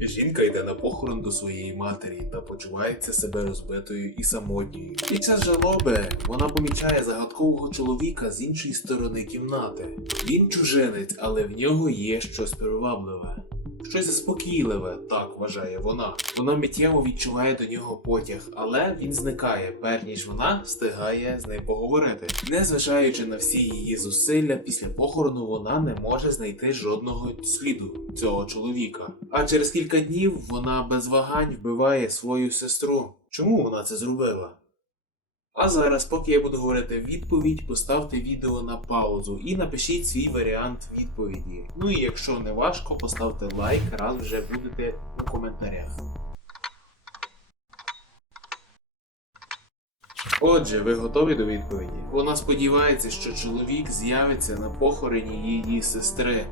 Жінка йде на похорон до своєї матері та почувається себе розбитою і самотньою. Під час жалоби вона помічає загадкового чоловіка з іншої сторони кімнати. Він чужинець, але в нього є щось привабливе. Щось заспокійливе, так вважає вона. Вона миттєво відчуває до нього потяг, але він зникає, перш ніж вона встигає з ним поговорити. Незважаючи на всі її зусилля, після похорону вона не може знайти жодного сліду цього чоловіка. А через кілька днів вона без вагань вбиває свою сестру. Чому вона це зробила? А зараз, поки я буду говорити відповідь, поставте відео на паузу і напишіть свій варіант відповіді. Ну і якщо не важко, поставте лайк, раз вже будете у коментарях. Отже, ви готові до відповіді? Вона сподівається, що чоловік з'явиться на похороні її сестри.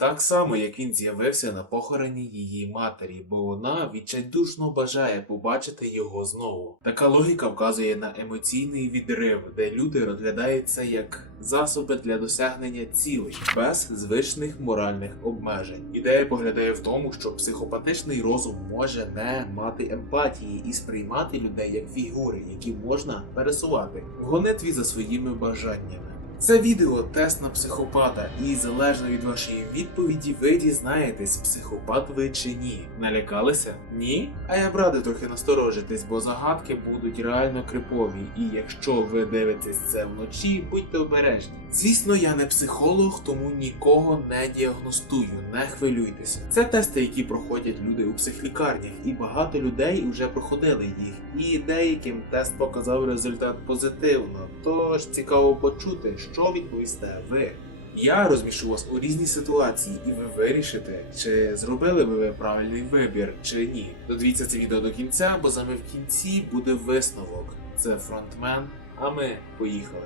Так само, як він з'явився на похороні її матері, бо вона відчайдушно бажає побачити його знову. Така логіка вказує на емоційний відрив, де люди розглядаються як засоби для досягнення цілей, без звичних моральних обмежень. Ідея поглядає в тому, що психопатичний розум може не мати емпатії і сприймати людей як фігури, які можна пересувати в гонитві за своїми бажаннями. Це відео тест на психопата, і залежно від вашої відповіді, ви дізнаєтесь, психопат ви чи ні. Налякалися? Ні? А я б радий трохи насторожитись, бо загадки будуть реально крипові, і якщо ви дивитесь це вночі, будьте обережні. Звісно, я не психолог, тому нікого не діагностую, не хвилюйтеся. Це тести, які проходять люди у психлікарнях, і багато людей вже проходили їх. І деяким тест показав результат позитивно. Тож цікаво почути, що відповісте ви. Я розмішу вас у різні ситуації, і ви вирішите, чи зробили би ви правильний вибір, чи ні. Додивіться це відео до кінця, бо саме в кінці буде висновок. Це фронтмен, а ми поїхали.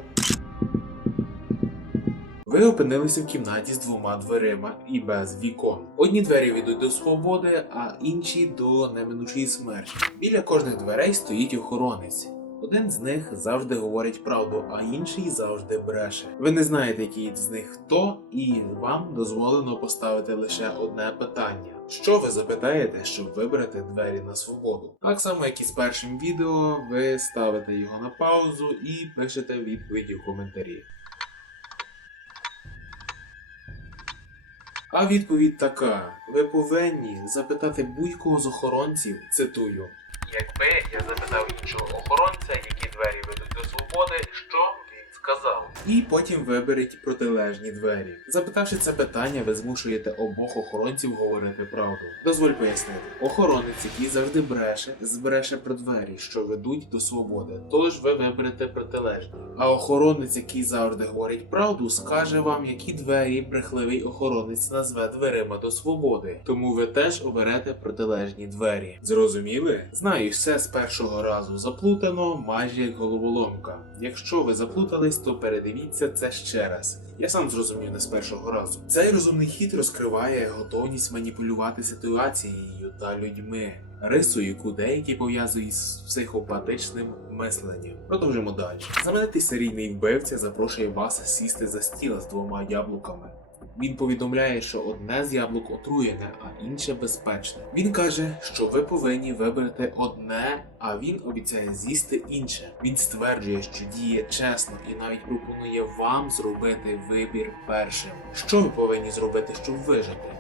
Ви опинилися в кімнаті з двома дверима і без вікон. Одні двері ведуть до свободи, а інші до неминучої смерті. Біля кожних дверей стоїть охоронець. Один з них завжди говорить правду, а інший завжди бреше. Ви не знаєте, який з них хто, і вам дозволено поставити лише одне питання. Що ви запитаєте, щоб вибрати двері на свободу? Так само, як і з першим відео, ви ставите його на паузу і пишете відповіді в коментарі. А відповідь така: ви повинні запитати будь-кого з охоронців, цитую. Якби я запитав іншого охоронця, які двері ведуть до свободи, що сказав? І потім виберіть протилежні двері. Запитавши це питання, ви змушуєте обох охоронців говорити правду. Дозволь пояснити. Охоронець, який завжди бреше, збреше про двері, що ведуть до свободи. Тож ви виберете протилежні. А охоронець, який завжди говорить правду, скаже вам, які двері брехливий охоронець назве дверима до свободи. Тому ви теж оберете протилежні двері. Зрозуміли? Знаю, все з першого разу заплутано, майже як головоломка. Якщо ви заплутались, то передивіться це ще раз. Я сам зрозумів не з першого разу. Цей розумний хід розкриває готовність маніпулювати ситуацією та людьми. Рису, яку деякі пов'язують з психопатичним мисленням. Продовжимо далі. Знаменитий серійний вбивця запрошує вас сісти за стіл з двома яблуками. Він повідомляє, що одне з яблук отруєне, а інше безпечне. Він каже, що ви повинні вибрати одне, а він обіцяє з'їсти інше. Він стверджує, що діє чесно і навіть пропонує вам зробити вибір першим. Що ви повинні зробити, щоб вижити?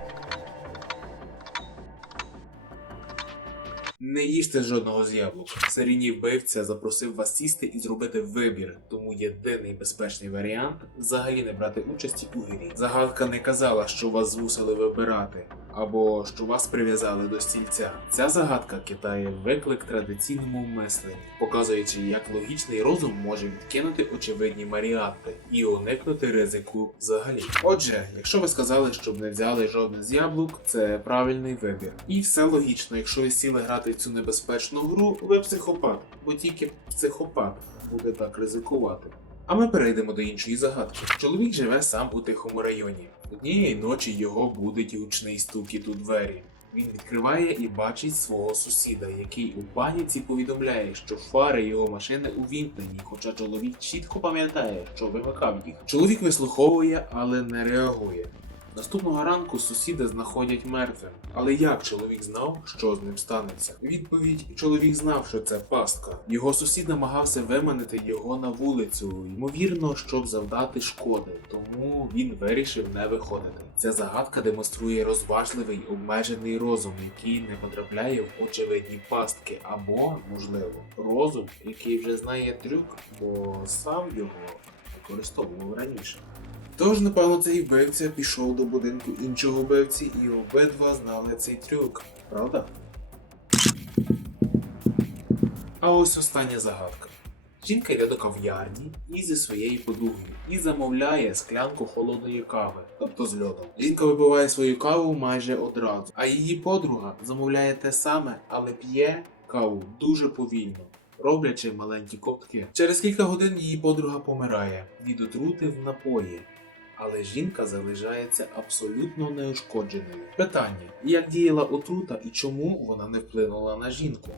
Не їжте жодного з яблук. Серійний вбивця запросив вас сісти і зробити вибір, тому єдиний безпечний варіант взагалі не брати участі у грі. Загадка не казала, що вас змусили вибирати, або що вас прив'язали до стільця. Ця загадка кидає виклик традиційному мисленню, показуючи, як логічний розум може відкинути очевидні маріанти і уникнути ризику взагалі. Отже, якщо ви сказали, щоб не взяли жодне з яблук, це правильний вибір. І все логічно, якщо ви сіли грати в цю небезпечну гру, ви психопат, бо тільки психопат буде так ризикувати. А ми перейдемо до іншої загадки. Чоловік живе сам у тихому районі. Однієї ночі його будить гучний стукіт у двері. Він відкриває і бачить свого сусіда, який у паніці повідомляє, що фари його машини увімкнені, хоча чоловік чітко пам'ятає, що вимикав їх. Чоловік вислуховує, але не реагує. Наступного ранку сусіди знаходять мертвим. Але як чоловік знав, що з ним станеться? Відповідь: чоловік знав, що це пастка. Його сусід намагався виманити його на вулицю, ймовірно, щоб завдати шкоди, тому він вирішив не виходити. Ця загадка демонструє розважливий обмежений розум, який не потрапляє в очевидні пастки, або, можливо, розум, який вже знає трюк, бо сам його використовував раніше. Тож, напевно, цей вбивця пішов до будинку іншого вбивці, і обидва знали цей трюк, правда? А ось остання загадка. Жінка йде до кав'ярні і зі своєю подругою і замовляє склянку холодної кави, тобто з льодом. Жінка випиває свою каву майже одразу, а її подруга замовляє те саме, але п'є каву дуже повільно. Роблячи маленькі ковтки. Через кілька годин її подруга помирає від отрути в напої, але жінка залишається абсолютно неушкодженою. Питання: як діяла отрута і чому вона не вплинула на жінку?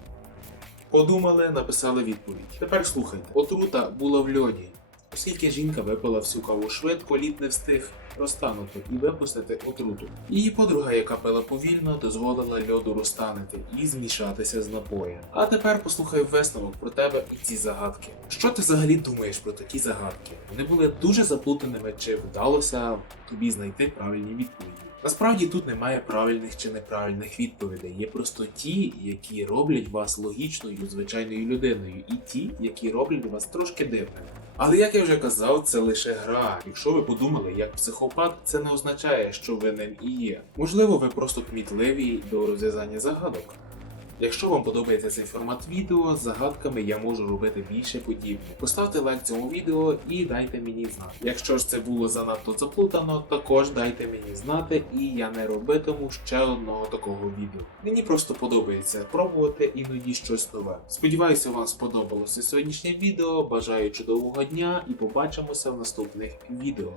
Подумали, написали відповідь. Тепер слухайте. Отрута була в льоді. Оскільки жінка випила всю каву швидко, лід не встиг розтанути і випустити отруту. Її подруга, яка пила повільно, дозволила льоду розтанути і змішатися з напоєм. А тепер послухай висновок про тебе і ці загадки. Що ти взагалі думаєш про такі загадки? Вони були дуже заплутаними, чи вдалося тобі знайти правильні відповіді? Насправді тут немає правильних чи неправильних відповідей. Є просто ті, які роблять вас логічною, звичайною людиною, і ті, які роблять вас трошки дивним. Але як я вже казав, це лише гра. Якщо ви подумали як психопат, це не означає, що ви ним і є. Можливо, ви просто кмітливі до розв'язання загадок. Якщо вам подобається цей формат відео, з загадками я можу робити більше подібне. Поставте лайк цьому відео і дайте мені знати. Якщо ж це було занадто заплутано, також дайте мені знати, і я не робитиму ще одного такого відео. Мені просто подобається пробувати іноді щось нове. Сподіваюся, вам сподобалося сьогоднішнє відео. Бажаю чудового дня і побачимося в наступних відео.